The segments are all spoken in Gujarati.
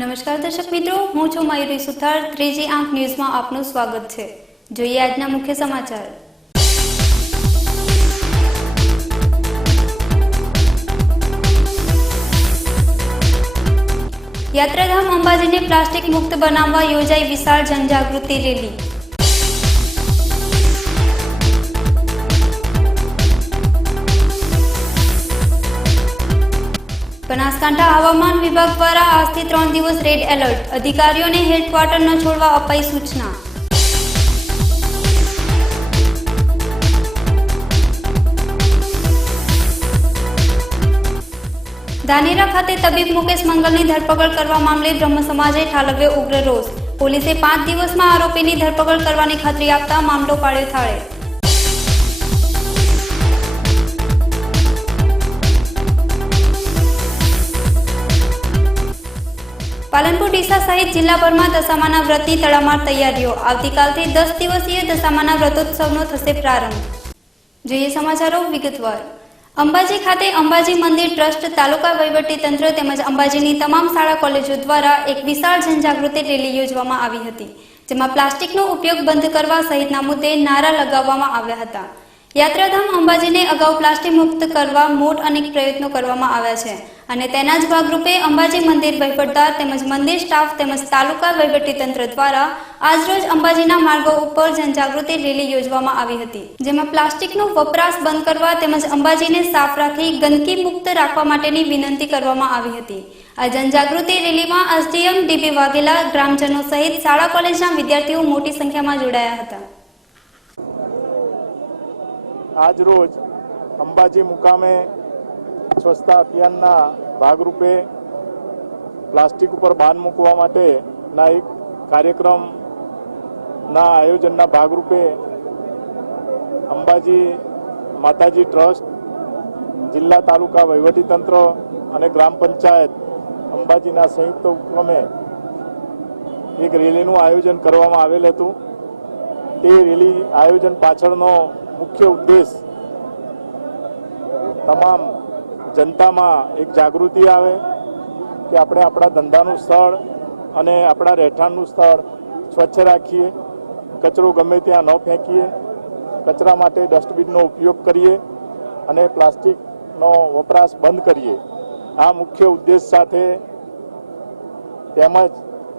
નમસ્કાર દર્શક મિત્રો, હું છું મયુરી સુથાર। ત્રીજી આંખ ન્યૂઝમાં આપનું સ્વાગત છે। જોઈએ આજના મુખ્ય સમાચાર। યાત્રાધામ અંબાજીને પ્લાસ્ટિક મુક્ત બનાવવા યોજાઈ વિશાળ જનજાગૃતિ રેલી। બનાસકાંઠા હવામાન વિભાગ દ્વારા આજથી 3 દિવસ રેડ એલર્ટ। અધિકારીઓને હેડક્વાર્ટર ન છોડવા અપાઈ સૂચના। ધાનેરા ખાતે તબીબ મુકેશ મંગલની ધરપકડ કરવા મામલે બ્રહ્મ સમાજે ઠાલવ્યો ઉગ્ર રોષ। પોલીસે 5 દિવસમાં આરોપીની ધરપકડ કરવાની ખાતરી આપતા મામલો પાડ્યો થાળે। પાલનપુર ડીસા સહિત જિલ્લાભરમાં દશામાના વ્રતની તડામાર તૈયારીઓ। આવતીકાલથી 10 દિવસીય દશામાના વ્રતોત્સવનો થશે પ્રારંભ। જોઈએ સમાચારો વિગતવાર। અંબાજી ખાતે અંબાજી મંદિર ટ્રસ્ટ, તાલુકા વહીવટીતંત્ર તેમજ અંબાજીની તમામ શાળા કોલેજો દ્વારા એક વિશાળ જનજાગૃતિ રેલી યોજવામાં આવી હતી, જેમાં પ્લાસ્ટિકનો ઉપયોગ બંધ કરવા સહિતના મુદ્દે નારા લગાવવામાં આવ્યા હતા। યાત્રાધામ અંબાજીને અગાઉ પ્લાસ્ટિક મુક્ત કરવા મોટ અનેક પ્રયત્નો કરવામાં આવ્યા છે અને તેના જ ભાગરૂપે અંબાજી મંદિર વહીવટદાર તેમજ મંદિર સ્ટાફ તેમજ તાલુકા વહીવટીતંત્ર દ્વારા આજરોજ અંબાજીના માર્ગો ઉપર જનજાગૃતિ રેલી યોજવામાં આવી હતી, જેમાં પ્લાસ્ટિકનો વપરાશ બંધ કરવા તેમજ અંબાજીને સાફ રાખી ગંદકી મુક્ત રાખવા માટેની વિનંતી કરવામાં આવી હતી। આ જનજાગૃતિ રેલીમાં એસડીએમ ડીબી વાઘેલા, ગ્રામજનો સહિત શાળા કોલેજના વિદ્યાર્થીઓ મોટી સંખ્યામાં જોડાયા હતા। આજ રોજ અંબાજી મુકામે સ્વચ્છતા અભિયાનના ભાગરૂપે પ્લાસ્ટિક ઉપર બાન મૂકવા માટેના એક કાર્યક્રમના આયોજનના ભાગરૂપે અંબાજી માતાજી ટ્રસ્ટ, જિલ્લા તાલુકા વહીવટીતંત્ર અને ગ્રામ પંચાયત અંબાજીના સંયુક્ત ઉપક્રમે એક રેલીનું આયોજન કરવામાં આવેલ હતું। તે રેલી આયોજન પાછળનો મુખ્ય ઉદ્દેશ તમામ જનતામાં એક જાગૃતિ આવે કે આપણે આપણા ધંધાનું સ્થળ અને આપણા રહેઠાણનું સ્થળ સ્વચ્છ રાખીએ, કચરો ગમે ત્યાં ન ફેંકીએ, કચરા માટે ડસ્ટબિનનો ઉપયોગ કરીએ અને પ્લાસ્ટિકનો વપરાશ બંધ કરીએ। આ મુખ્ય ઉદ્દેશ સાથે તેમજ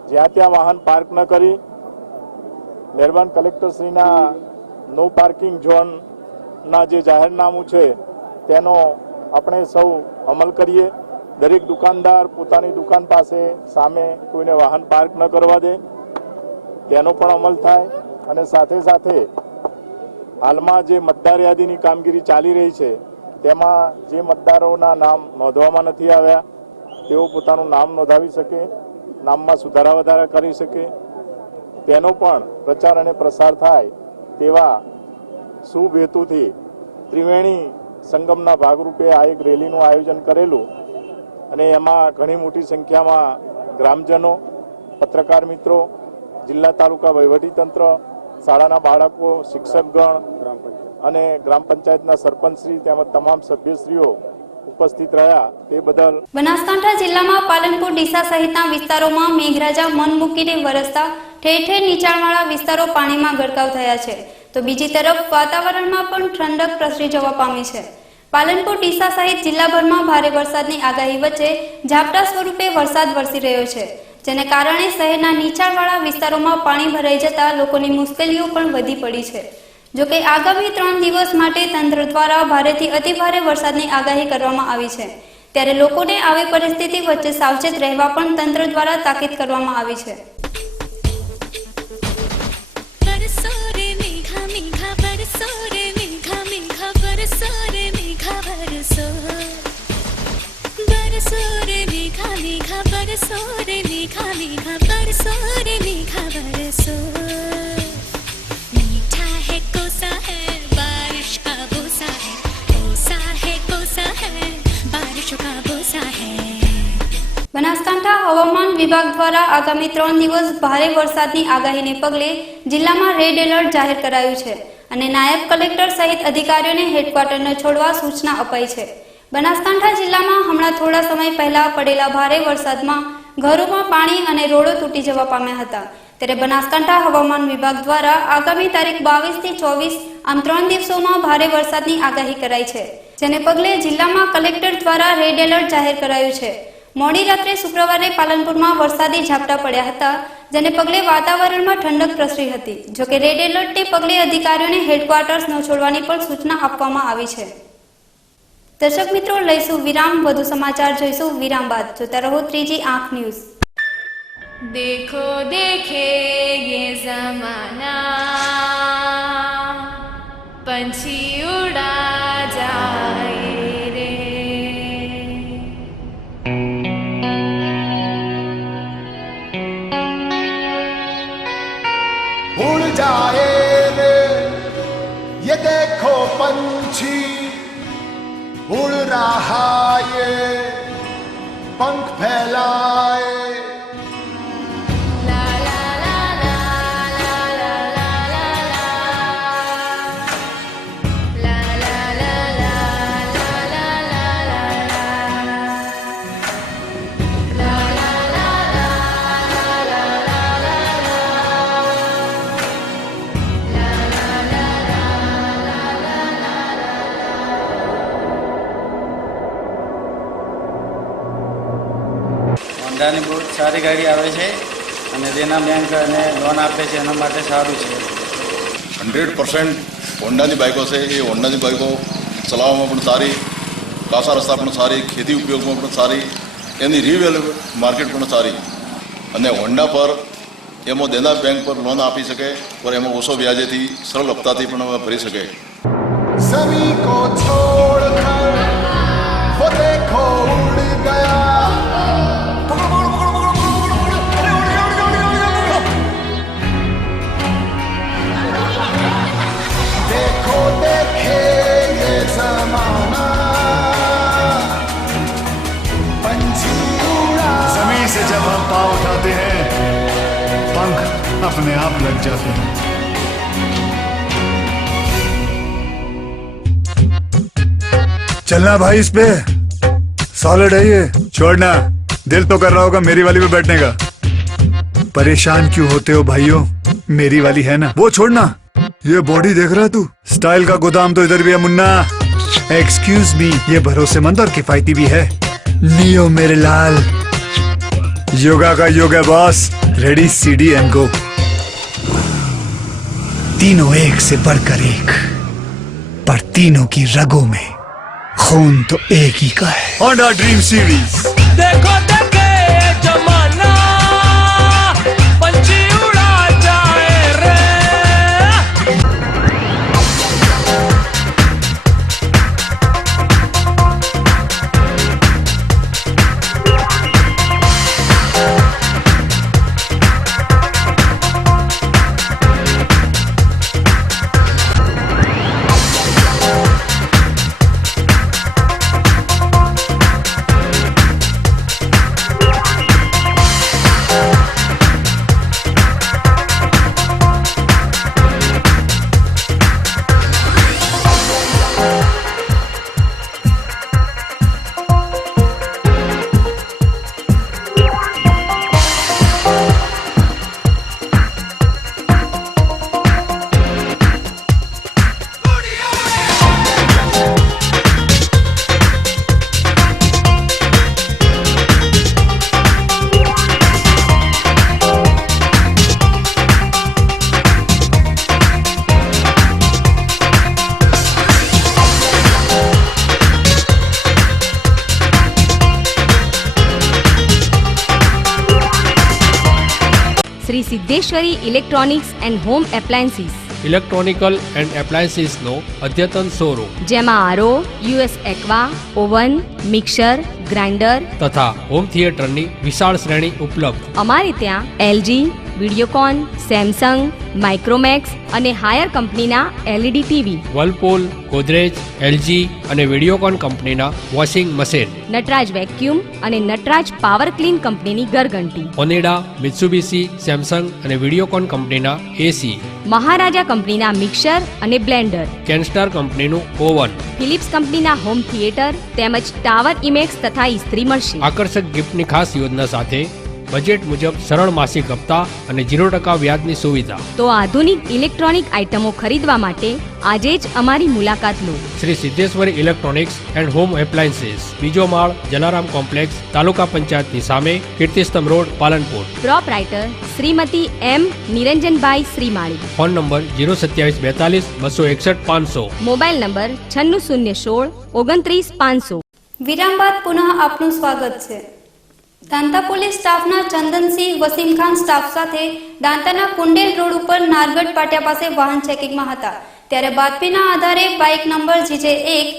જ્યાં ત્યાં વાહન પાર્ક ન કરી મહેરબાન કલેક્ટરશ્રીના નો પાર્કિંગ ઝોનના જે જાહેરનામું છે તેનો આપણે સૌ અમલ કરીએ। દરેક દુકાનદાર પોતાની દુકાન પાસે સામે કોઈને વાહન પાર્ક ન કરવા દે, તેનો પણ અમલ થાય। અને સાથે સાથે હાલમાં જે મતદાર યાદીની કામગીરી ચાલી રહી છે તેમાં જે મતદારોના નામ નોંધવામાં નથી આવ્યા તેઓ પોતાનું નામ નોંધાવી શકે, નામમાં સુધારા વધારા કરી શકે, તેનો પણ પ્રચાર અને પ્રસાર થાય તેવા શુભ હેતુથી ત્રિવેણી સંગમના ભાગરૂપે આ એક રેલીનું આયોજન કરેલું અને એમાં ઘણી મોટી સંખ્યામાં ગ્રામજનો, પત્રકાર મિત્રો, જિલ્લા તાલુકા વહીવટીતંત્ર, શાળાના બાળકો, શિક્ષકગણ અને ગ્રામ પંચાયતના સરપંચશ્રી તેમજ તમામ સભ્યશ્રીઓ ઉપસ્થિત રહ્યા તે બદલ બનાસકાંઠા જિલ્લામાં પાલનપુર ડીસા સહિતના વિસ્તારોમાં મેઘરાજા મન મૂકીને વરસતા ઠેર ઠેર નીચાણવાળા વિસ્તારો પાણીમાં ગરકાવ થયા છે, તો બીજી તરફ વાતાવરણમાં પણ ઠંડક પ્રસરી જવા પામી છે। પાલનપુર ડીસા સહિત જિલ્લાભરમાં ભારે વરસાદની આગાહી વચ્ચે ઝાપટા સ્વરૂપે વરસાદ વરસી રહ્યો છે, જેને કારણે શહેરના નીચાણવાળા વિસ્તારોમાં પાણી ભરાઈ જતા લોકોની મુશ્કેલીઓ પણ વધી પડી છે। જોકે આગામી 3 દિવસ માટે તંત્ર દ્વારા ભારેથી અતિભારે વરસાદની આગાહી કરવામાં આવી છે, ત્યારે લોકોને આવી પરિસ્થિતિ વચ્ચે સાવચેત રહેવા પણ તંત્ર દ્વારા તાકીદ કરવામાં આવી છે। बारिश का बोसा है, कोसा है, बारिश पुरुषों का भरोसा है। બનાસકાંઠા હવામાન વિભાગ દ્વારા આગામી 3 દિવસ ભારે વરસાદની આગાહીને પગલે જિલ્લામાં રેડ એલર્ટ જાહેર કરાયું છે અને નાયબ કલેક્ટર સહિત અધિકારીઓને હેડક્વાર્ટરને છોડવા સૂચના અપાઈ છે. બનાસકાંઠા જિલ્લામાં હમણાં થોડા સમય પહેલા પડેલા ભારે વરસાદમાં ઘરોમાં પાણી અને રોડો તૂટી જવા પામ્યા હતા. ત્યારે બનાસકાંઠા હવામાન વિભાગ દ્વારા આગામી તારીખ 22 થી 24 આમ 3 દિવસોમાં ભારે વરસાદની આગાહી કરાઈ છે, જેને પગલે જિલ્લામાં કલેક્ટર દ્વારા રેડ એલર્ટ જાહેર કરાયું છે. મોડી રાત્રે શુક્રવારે પાલનપુરમાં વરસાદી ઝાપટા પડ્યા હતા, જેને પગલે વાતાવરણમાં ઠંડક પ્રસરી હતી. જોકે રેડ એલર્ટને પગલે અધિકારીઓને હેડક્વાર્ટર્સ ન છોડવાની પણ સૂચના આપવામાં આવી છે. દર્શક મિત્રો, લઈશું વિરામ. વધુ સમાચાર જોઈશું વિરામ બાદ. જોતા રહો ત્રીજી આંખ ન્યૂઝ. देखो देखे ये जमाना, पंछी उड़ा जाए रे. उड़ जाए रे ये देखो पंछी, उड़ रहा ये पंख फैलाए. હોન્ડાની બહુ સારી ગાડી આવે છે અને તેના બેંક અને લોન આપે છે, એના માટે સારું છે. 100% હોન્ડાની બાઇકો છે. એ હોન્ડાની બાઇકો ચલાવવામાં પણ સારી, કાસા રસ્તા પણ સારી, ખેતી ઉપયોગમાં પણ સારી, એની રિવેલ માર્કેટ પણ સારી. અને હોન્ડા પર એમાં દેના બેંક પર લોન આપી શકે, પર એમાં ઓછો વ્યાજેથી સરળ હપ્તાથી પણ ભરી શકે. सभी को छोड़ कर वो देखो उड़ गया. देखो देखे ये जमाना, पंछी उड़ा. जमीन से जब हम पाँव उठाते हैं, पंख अपने आप लग जाते हैं. चलना भाई इस पे, सॉलिड है ये. छोड़ना, दिल तो कर रहा होगा मेरी वाली पे बैठने का. परेशान क्यों होते हो भाइयों, मेरी वाली है ना. वो छोड़ना, ये बॉडी देख रहा है तू, स्टाइल का गोदाम तो इधर भी है मुन्ना. एक्सक्यूज मी, ये भरोसेमंद और किफायती भी है. नियो मेरे लाल, योगा का योग है boss. Ready CD and go. तीनों एक से बढ़कर एक, पर तीनों की रगों में खून तो एक ही का है. Honda Dream series. देखो देखे जमाना, पंछी उड़ा जाए रे. Shri Siddheshwari electronics and home appliances, electronical and એપ્લાયન્સીસનો અદ્યતન શોરૂમ, જેમાં RO, US Aqua, oven, mixer, grinder તથા હોમ થિયેટરની વિશાળ શ્રેણી ઉપલબ્ધ. અમારે ત્યાં એલજી, વિડીયોકોન, સેમસંગ, માઇક્રોમેક્સ અને હાયર કંપનીના LED ટીવી, વર્લપૂલ, ગોદરેજ, LG અને વિડીયોકોન કંપનીના વોશિંગ મશીન, નટરાજ વેક્યુમ અને નટરાજ પાવર ક્લીન કંપનીની ઘરઘંટી, ઓનેડા, મિત્સુબિશી, સેમસંગ અને વિડીયોકોન કંપનીના AC, મહારાજા કંપનીના મિક્સર અને બ્લેન્ડર, કેનસ્ટાર કંપનીનું ઓવન, ફિલિપ્સ કંપનીના હોમ થિયેટર તેમજ ટાવર ઇમેક્સ તથા ઇસ્ત્રી મળશે. આકર્ષક ગિફ્ટની ખાસ યોજના સાથે બજેટ મુજબ સરળ માસિક હપ્તા અને 0% વ્યાજની સુવિધા. તો આધુનિક ઇલેક્ટ્રોનિક આઇટમો ખરીદવા માટે આજે જ અમારી મુલાકાત લો. Shri Siddheshwari electronics and home appliances, બીજો માળ, જલારામ કોમ્પ્લેક્સ, તાલુકા પંચાયતની સામે, Kirtistambh road, Palanpur. Proprietor Shrimati M. Niranjanbhai Shrimali. Phone number 02742 261 500. Mobile number 9616 29 500. વિરામ બાદ પુનઃ આપનું સ્વાગત છે. દાંતા પોલીસ સ્ટાફના ચંદનસિંહ વસીમખાન સ્ટાફ સાથે દાંતાના કુંડેલ રોડ ઉપર નારગઢ પાટિયા પાસે વાહન ચેકિંગમાં હતા ત્યારે બાતમીના આધારે બાઇક નંબર GJ1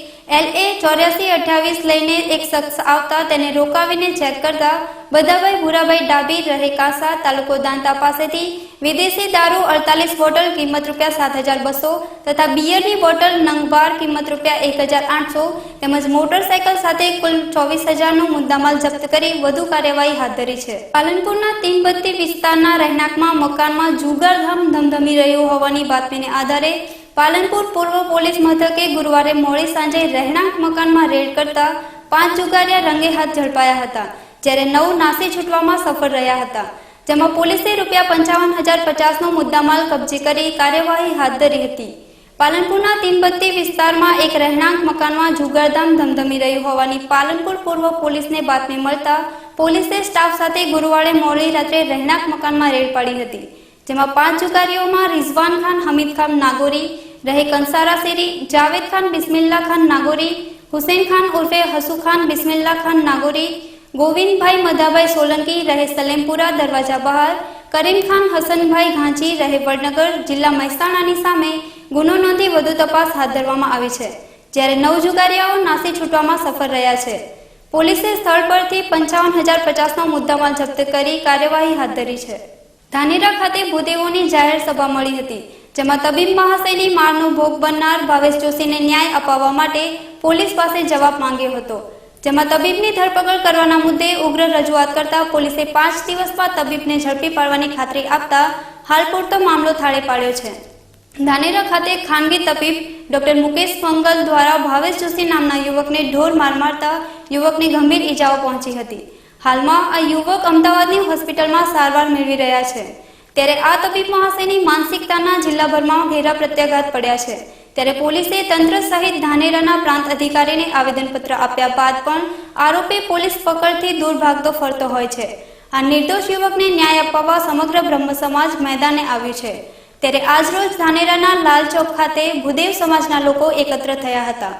LA 8428 લઈને એક શખ્સ આવતા તેને રોકાવીને ચેક કરતા બધાભાઈ ભૂરાભાઈ ડાબી રહે કાસા તાલુકો દાંતા પાસેથી વિદેશી દારૂ 48 બોટલ કિંમત ₹7200 તથા બિયરની બોટલ નંગ 12 કિંમત ₹1800 તેમજ મોટરસાયકલ સાથે કુલ 24000નો મુદ્દામાલ જપ્ત કરી વધુ કાર્યવાહી હાથ ધરી છે. પાલનપુરના તીનબત્તી વિસ્તારના રહેણાંકમાં મકાનમાં જુગારધામ ધમધમી રહ્યું હોવાની બાતમીને આધારે પાલનપુર પૂર્વ પોલીસ મથકે ગુરુવારે મોડી સાંજે રહેણાંક મકાનમાં રેડ કરતા 5 જુગારિયા રંગે હાથ ઝડપાયા હતા જ્યારે 9 નાસી છૂટવામાં સફળ રહ્યા હતા જેમાં પોલીસે ₹55,050નો મુદ્દામાલ કબજે કરી કાર્યવાહી હાથ ધરી હતી. પાલનપુરના તીનબત્તી વિસ્તારમાં એક રહેણાંક મકાનમાં જુગારધામ ધમધમી રહ્યું હોવાની પાલનપુર પૂર્વ પોલીસને બાતમી મળતા પોલીસે સ્ટાફ સાથે ગુરુવારે મોડી રાત્રે રહેણાંક મકાનમાં રેડ પાડી હતી જેમાં 5 જુગારીઓમાં રિઝવાન ખાન હમીદ ખાન નાગોરી રહે કંસારા શેરી, જાવેદ ખાન બિસ્મિલ્લા ખાન નાગોરી, હુસૈન ખાન ઉર્ફે હસુ ખાન બિસ્મિલ્લા ખાન નાગોરી, ગોવિંદભાઈ મધાભાઈ સોલંકી રહે સલેમપુરા દરવાજા બહાર, કરીમ ખાન હસનભાઈ ઘાંચી રહે વડનગર જિલ્લા મહેસાણાની સામે ગુનો નોંધી વધુ તપાસ હાથ ધરવામાં આવી છે જ્યારે 9 જુગારીયાઓ નાસી છૂટવામાં સફળ રહ્યા છે. પોલીસે સ્થળ પરથી 55,050નો મુદ્દામાલ જપ્ત કરી કાર્યવાહી હાથ ધરી છે. ધાનેરા ખાતે ભૂદેવોની જાહેર સભા મળી હતી જેમાં તબીબ મહાશયની મારનો ભોગ બનનાર ભાવેશ જોશીને ન્યાય અપાવવા માટે પોલીસ પાસે જવાબ માંગ્યો હતો જેમાં તબીબની ધરપકડ કરવાના મુદ્દે ઉગ્ર રજૂઆત કરતા પોલીસે 5 દિવસ બાદ તબીબને ઝડપી પાડવાની ખાતરી આપતા હાલ પૂરતો મામલો થાળે પાડ્યો છે. ધાનેરા ખાતે ખાનગી તબીબ ડોક્ટર મુકેશ મંગલ દ્વારા ભાવેશ જોશી નામના યુવકને ઢોર માર મારતા યુવકને ગંભીર ઈજાઓ પહોંચી હતી. હાલમાં આ યુવક અમદાવાદની હોસ્પિટલમાં સારવાર મેળવી રહ્યા છે ત્યારે આ તબીબ મહાશયની માનસિકતાના જિલ્લાભરમાં ઘેરા પ્રત્યાઘાત પડ્યા છે ત્યારે પોલીસે તંત્ર સહિત ધાનેરાના પ્રાંત અધિકારીને આવેદનપત્ર આપ્યા બાદ પણ આરોપી પોલીસ પકડથી દૂર ભાગતો ફરતો હોય છે. આ નિર્દોષ યુવકને ન્યાય અપાવવા સમગ્ર બ્રહ્મ સમાજ મેદાને આવ્યું છે ત્યારે આજરોજ ધાનેરાના લાલ ચોક ખાતે ભૂદેવ સમાજના લોકો એકત્ર થયા હતા.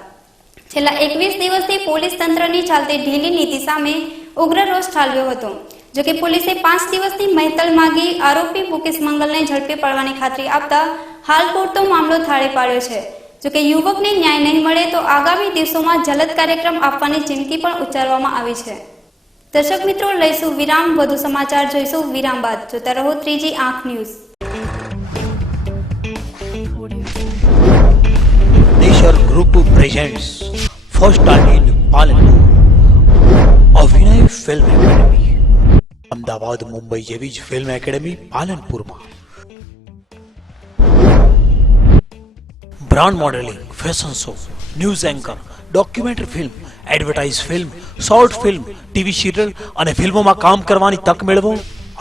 છેલ્લા 21 દિવસથી પોલીસ તંત્રની ચાલતી ઢીલી નીતિ સામે ઉગ્ર રોષ ઠાલવ્યો હતો. જોકે પોલીસે 5 દિવસની મહેતલ માંગી આરોપી મુકેશ મંગલને ઝડપી પાડવાની ખાતરી આપતા હાલ પૂરતો મામલો થાળે પાડ્યો છે. જોકે યુવકને ન્યાય નહીં મળે તો આગામી દિવસોમાં જલદ કાર્યક્રમ આપવાની ચીમકી પણ ઉચ્ચારવામાં આવી છે. દર્શક મિત્રો, લઈશું વિરામ. વધુ સમાચાર જોઈશું વિરામ બાદ. જોતા રહો 3G Aankh news. Nature Group presents first time in Palanpur Abhinay film academy. Ahmedabad, Mumbai જેવી જ ફિલ્મ એકેડમી પાલનપુરમાં. Brand modelling, fashion show, news anchor, documentary film, advertise film, short film, TV serial અને ફિલ્મોમાં કામ કરવાની તક મેળવો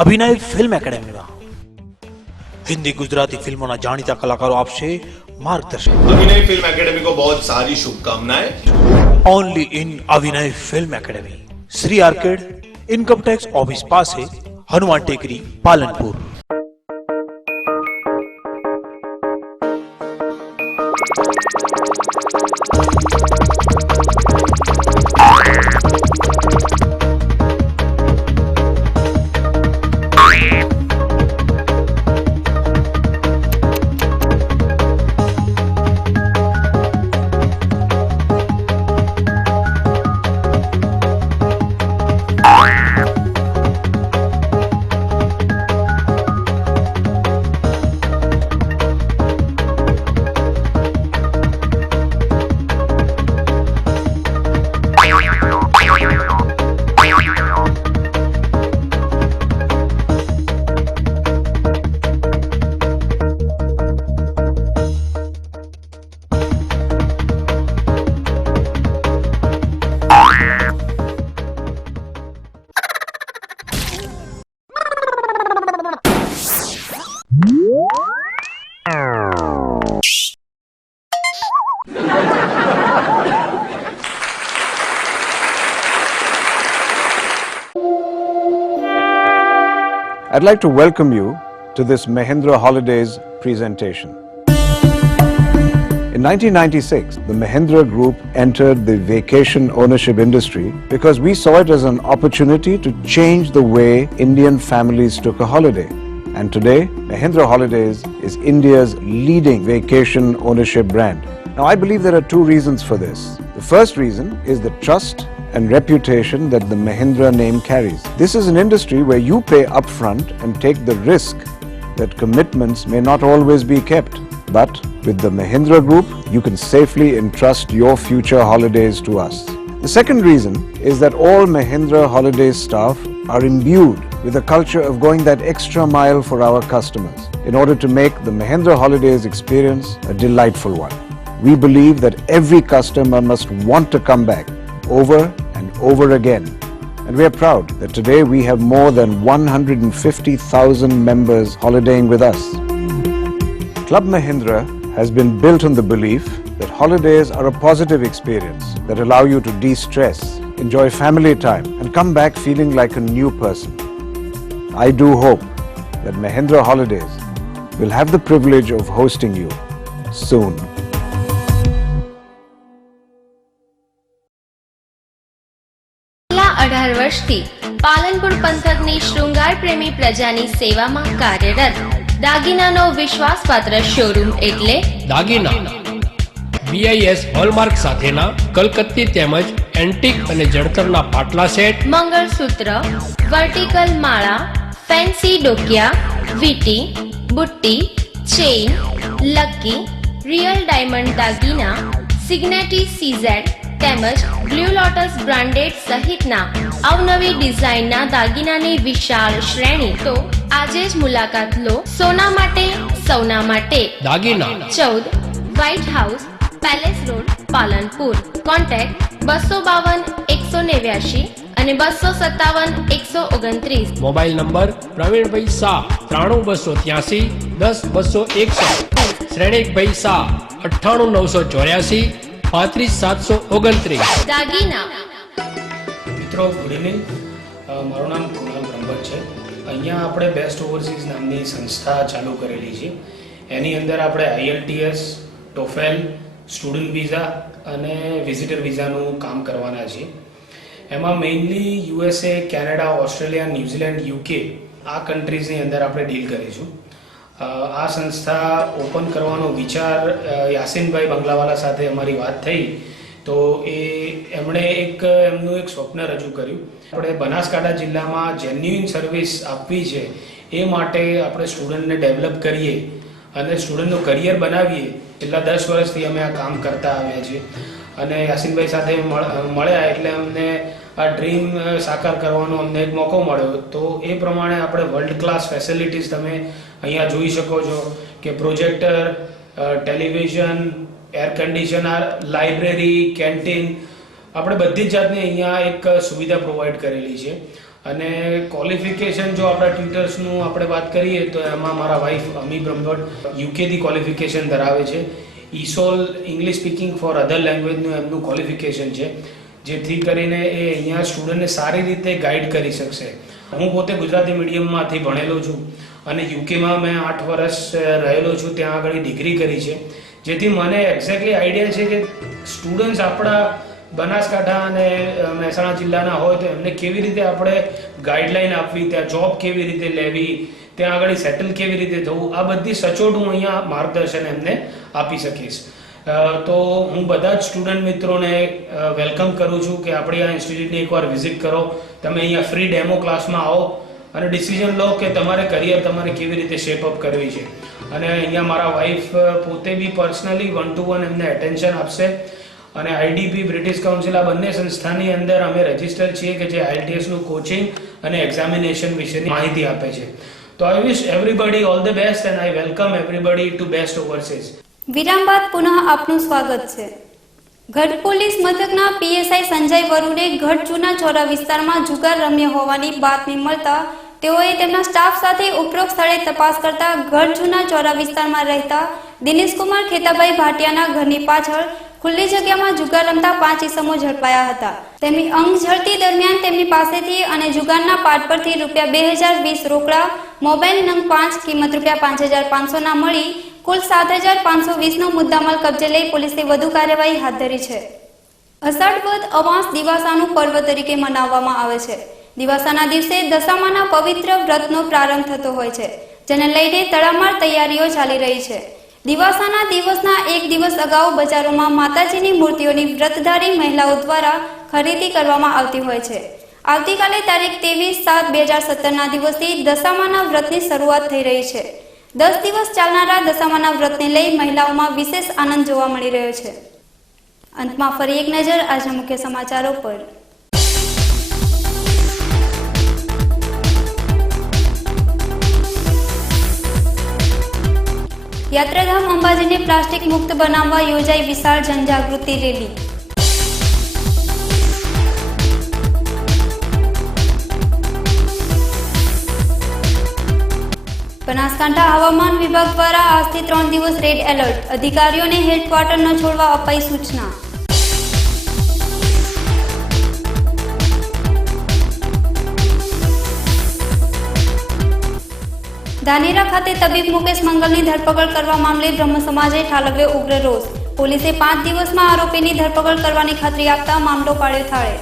અભિનય ફિલ્મ એકેડમીમાં. हिंदी गुजराती फिल्मों ना जानीता कलाकारों आपसे मार्गदर्शन. अभिनय फिल्म एकेडमी को बहुत सारी शुभकामनाएं. Only in Abhinay film academy, Shri arcade, income tax office पास है, हनुमान टेकरी, Palanpur. I'd like to welcome you to this Mahindra Holidays presentation. In 1996, the Mahindra Group entered the vacation ownership industry because we saw it as an opportunity to change the way Indian families took a holiday. And today, Mahindra Holidays is India's leading vacation ownership brand. Now, I believe there are two reasons for this. The first reason is the trust and reputation that the Mahindra name carries. This is an industry where you pay upfront and take the risk that commitments may not always be kept. But with the Mahindra Group, you can safely entrust your future holidays to us. The second reason is that all Mahindra Holidays staff are imbued with a culture of going that extra mile for our customers in order to make the Mahindra Holidays experience a delightful one. We believe that every customer must want to come back over and over again. And we are proud that today we have more than 150,000 members holidaying with us. Club Mahindra has been built on the belief that holidays are a positive experience that allow you to de-stress, enjoy family time, and come back feeling like a new person. I do hope that Mahindra Holidays will have the privilege of hosting you soon. છેલ્લા 18 વર્ષથી પાલનપુર પંથકની શૃંગાર પ્રેમી પ્રજાની સેવામાં કાર્યરત દાગીનાનો વિશ્વાસપાત્ર શોરૂમ એટલે દાગીના BIS હોલમાર્ક સાથેના કલકત્તી તેમજ એન્ટિક અને જડતરના પાટલા સેટ, મંગળસૂત્ર, વર્ટિકલ માળા, ફેન્સી ડોકિયા, વીટી, બુટ્ટી, ચેઇન, લકી, રિયલ ડાયમંડ દાગીના, સિગ્નેટી CZ તેમજ બ્લુ લોટસ બ્રાન્ડેડ સહિતના અવનવી ડિઝાઇનના દાગીનાની વિશાળ શ્રેણી. તો આજે જ મુલાકાત લો. સોના માટે સૌના માટે દાગીના 14 White House, palace road, Palanpur. Contact 252 189 અને 257 129. Mobile number Pravinbhai Shah 93283 10261, Shrenikbhai Shah 98984 35729. દાગીના. મિત્રો ગુડ ઇવનિંગ, મારું નામ કુણાલ બ્રહ્મભટ્ટ છે. અહીંયા આપણે બેસ્ટ ઓવરસીઝ નામની સંસ્થા ચાલુ કરેલી છે. એની અંદર આપણે IELTS, TOEFL, સ્ટુડન્ટ વિઝા અને વિઝિટર વિઝાનું કામ કરવાના છીએ. એમાં mainly USA, Canada, Australia, New Zealand, UK આ કન્ટ્રીઝની અંદર આપણે ડીલ કરીશું. આ સંસ્થા ઓપન કરવાનો વિચાર યાસીનભાઈ બંગલાવાલા સાથે અમારી વાત થઈ તો એમણે એમનું એક સ્વપ્ન રજૂ કર્યું. આપણે બનાસકાંઠા જિલ્લામાં જેન્યુઇન સર્વિસ આપવી છે એ માટે આપણે સ્ટુડન્ટને ડેવલપ કરીએ અને સ્ટુડન્ટનું કરિયર બનાવીએ. છેલ્લા 10 વર્ષથી અમે આ કામ કરતા આવ્યા છીએ અને યાસીનભાઈ સાથે મળ્યા એટલે અમને આ ડ્રીમ સાકાર કરવાનો અમને એક મોકો મળ્યો. તો એ પ્રમાણે આપણે વર્લ્ડ ક્લાસ ફેસિલિટીઝ તમે અહીંયા જોઈ શકો છો કે projector, television, air conditioner, library, canteen, આપણે બધી જ જાતની અહીંયા એક સુવિધા પ્રોવાઈડ કરેલી છે. અને ક્વોલિફિકેશન જો આપણા ટ્યુટર્સનું આપણે વાત કરીએ તો એમાં મારા વાઈફ અમી બ્રહ્મભટ્ટ UKથી ક્વોલિફિકેશન ધરાવે છે. ESOL ઇંગ્લિશ સ્પીકિંગ ફોર અધર લેંગ્વેજનું એમનું ક્વોલિફિકેશન છે, જેથી કરીને એ અહીંયા સ્ટુડન્ટને સારી રીતે ગાઈડ કરી શકશે. હું પોતે ગુજરાતી મીડિયમમાંથી ભણેલો છું અને UKમાં મેં 8 વર્ષ રહેલો છું, ત્યાં આગળ ડિગ્રી કરી છે. જેથી મને એક્ઝેક્ટલી આઈડિયા છે કે સ્ટુડન્ટ્સ આપણા બનાસકાંઠા અને મહેસાણા જિલ્લાના હોય તો એમને કેવી રીતે આપણે ગાઈડલાઈન આપવી, ત્યાં જોબ કેવી રીતે લેવી, ત્યાં આગળ સેટલ કેવી રીતે થવું, આ બધી સચોટ હું અહીંયા માર્ગદર્શન એમને આપી શકીશ. તો હું બધા જ સ્ટુડન્ટ મિત્રોને વેલકમ કરું છું કે આપણી આ ઇન્સ્ટિટ્યૂટને એકવાર વિઝિટ કરો. તમે અહીંયા ફ્રી ડેમો ક્લાસમાં આવો અને ડિસિઝન લો કે તમારે કરિયર તમારે કેવી રીતે શેપઅપ કરવી છે. અને અહીંયા મારા વાઈફ પોતે બી પર્સનલી 1-to-1 એમને અટેન્શન આપશે. અને IDP બ્રિટિશ કાઉન્સિલ આ બંને સંસ્થાની અંદર અમે રજીસ્ટર છીએ કે જે IELTSનું કોચિંગ અને એક્ઝામિનેશન વિશેની માહિતી આપે છે. તો I wish everybody all the best and I welcome everybody to Best Overseas. વિરામ બાદ પુનઃ આપનું સ્વાગત છે. ગઢ પોલીસ મથકના PSI સંજય વરુડે ગઢ જૂના ચોરા વિસ્તારમાં જુગાર રમ્યા હોવાની બાતમી મળતા તેઓએ તેમના સ્ટાફ સાથે ઉપરોક્ત સ્થળે તપાસ કરતા ગઢ જૂના ચોરા વિસ્તારમાં રહેતા દિનેશકુમાર ખેતાભાઈ ભાટિયાના ઘરની પાછળ ખુલ્લી જગ્યામાં જુગાર રમતા 5 ઇસમો ઝડપાયા હતા. તેમની અંગ ઝડતી દરમિયાન તેમની પાસેથી અને જુગારના પાટ પરથી ₹2020 રોકડા, મોબાઈલ નંગ 5 કિંમત ₹5500 ના મળી કુલ 7520 નો મુદ્દામાલ કબજે લઈ પોલીસે વધુ કાર્યવાહી હાથ ધરી છે. અષાઢ વદ અમાસ દિવાસાનું પર્વ તરીકે મનાવવામાં આવે છે. દિવાસાના દિવસે દશામાના પવિત્ર વ્રતનો પ્રારંભ થતો હોય છે, જેને લઈને તડામાર તૈયારીઓ ચાલી રહી છે. દિવાસાના દિવસના એક દિવસ અગાઉ બજારોમાં માતાજીની મૂર્તિઓની વ્રતધારી મહિલાઓ દ્વારા ખરીદી કરવામાં આવતી હોય છે. આવતીકાલે તારીખ 23/7/2017 ના દિવસથી દશામાના વ્રતની શરૂઆત થઈ રહી છે. 10 દિવસ ચાલનારા દશામાના વ્રતને લઈ મહિલાઓમાં વિશેષ આનંદ જોવા મળી રહ્યો છે. અંતમાં ફરી એક નજર આજના મુખ્ય સમાચારો પર. યાત્રાધામ અંબાજીને પ્લાસ્ટિક મુક્ત બનાવવા યોજાઈ વિશાળ જનજાગૃતિ રેલી. બનાસકાંઠા હવામાન વિભાગ દ્વારા આજથી 3 દિવસ રેડ એલર્ટ. અધિકારીઓને હેડક્વાર્ટર ન છોડવા અપાઈ સૂચના. ધાનેરા ખાતે તબીબ મુકેશ મંગલની ધરપકડ કરવા મામલે બ્રહ્મ સમાજે ઠાલવ્યો ઉગ્ર રોષ. પોલીસે 5 દિવસમાં આરોપીની ધરપકડ કરવાની ખાતરી આપતા મામલો પાડ્યો થાળે.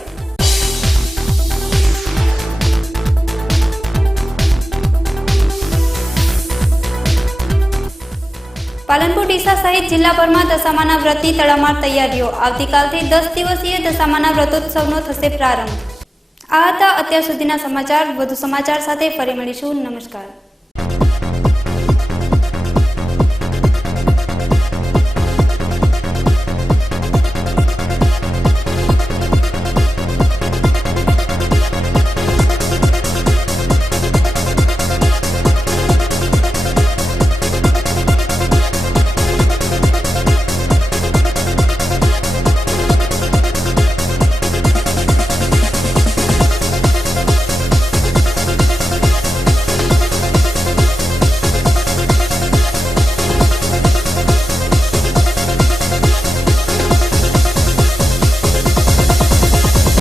પાલનપુર ડીસા સહિત જિલ્લાભરમાં દશામાના વ્રતની તડામાર તૈયારીઓ. આવતીકાલથી 10 દિવસીય દશામાના વ્રતોત્સવનો થશે પ્રારંભ. આ હતા અત્યાર સુધીના સમાચાર. વધુ સમાચાર સાથે ફરી મળીશું. નમસ્કાર.